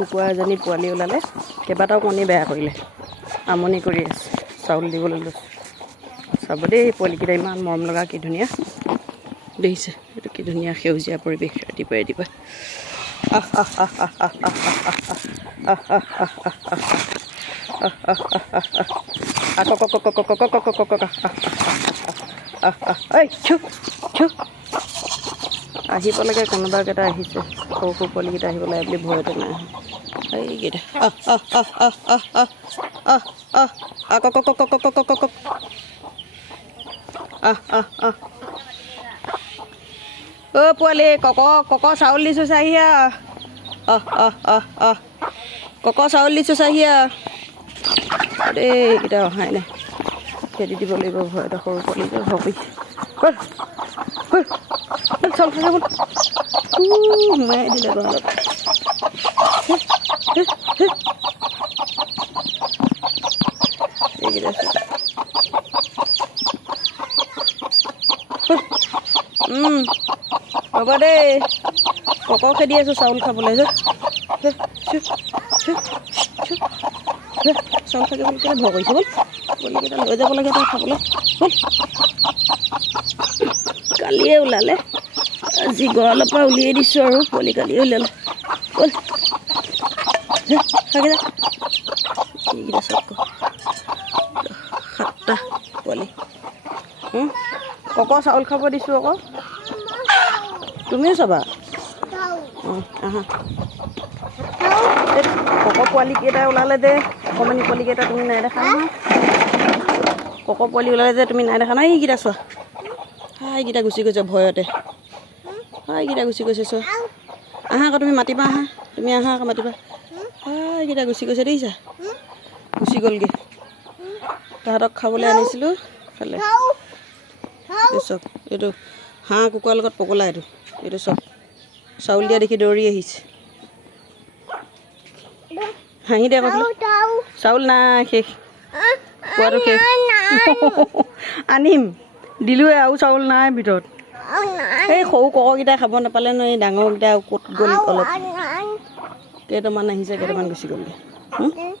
কুকুৰা এজনী পোৱালি ওলালে, কেইবাটাও কণী বেয়া কৰিলে, আমনি কৰি আছে। চাউল দিবলৈ লৈছোঁ। চাব দেই, পোৱালিকেইটা ইমান মৰম লগা, কি ধুনীয়া দেখিছে। এইটো কি ধুনীয়া সেউজীয়া পৰিৱেশ ৰাতিপুৱাই ৰাতিপুৱাই। আহিব লাগে, কোনোবাকেইটা আহিছে, সৰু সৰু পোৱালিকেইটা আহিব লাগে বুলি ভয়তে নাই। এইকেইটা অ' পোৱালি, কক চাউল দিছোঁ চাহিয়া। কক চাউল দিছোঁ চাহিয়া। দেই এইকেইটা অহাই নাই, খেদি দিব লাগিব ভয়তে। সৰু পোৱালিটো হবি চাউল খালে বল, সোমাই দিলে গঁৰালত। এইকেইটা হ'ব দেই, কক খেদি আছোঁ চাউল খাবলৈ। চাউল থাকে বুলি কেলে ভয় কৰিছে বল, পোৱালিকেইটা লৈ যাব লাগে তাই খাবলৈ বল। কালিয়ে ওলালে, আজি গঁৰালৰ পৰা উলিয়াই দিছোঁ আৰু পোৱালি কালিয়ে ওলালে বল। এইকেইটা চব 7টা পোৱালি। কক চাউল খাব দিছোঁ আকৌ, তুমিও চাবা। আহা, কক পোৱালিকেইটা ওলালে যে, অকণমানি পোৱালিকেইটা তুমি নাই দেখা নহয়। কক পোৱালি ওলালে যে তুমি নাই দেখা নহয়। এইকেইটা চোৱা, এইকেইটা গুচি গৈছে ভয়তে। এইকেইটা গুচি গৈছে চোৱা। আহা আকৌ তুমি মাতিবা, আহা তুমি, আহা আকৌ মাতিবা। এইকেইটা গুচি গৈছে দেখিছা, গুচি গ'লগৈ। তাহাঁতক খাবলৈ আনিছিলোঁ, খালে। এইটো চব, এইটো হাঁহ কুকুৰাৰ লগত পগলা। এইটো চব চাউল দিয়া দেখি দৌৰি আহিছে। হাঁহি দে আকৌ, চাউল নাই, শেষ, খোৱাটো শেষ। আনিম, দিলোৱে আৰু চাউল নাই ভিতৰত। এই সৰু কককেইটাই খাব নাপালে নহয়, এই ডাঙৰকেইটা ক'ত গ'ল অলপ। কেইটামান আহিছে, কেইটামান গুচি গ'লগৈ।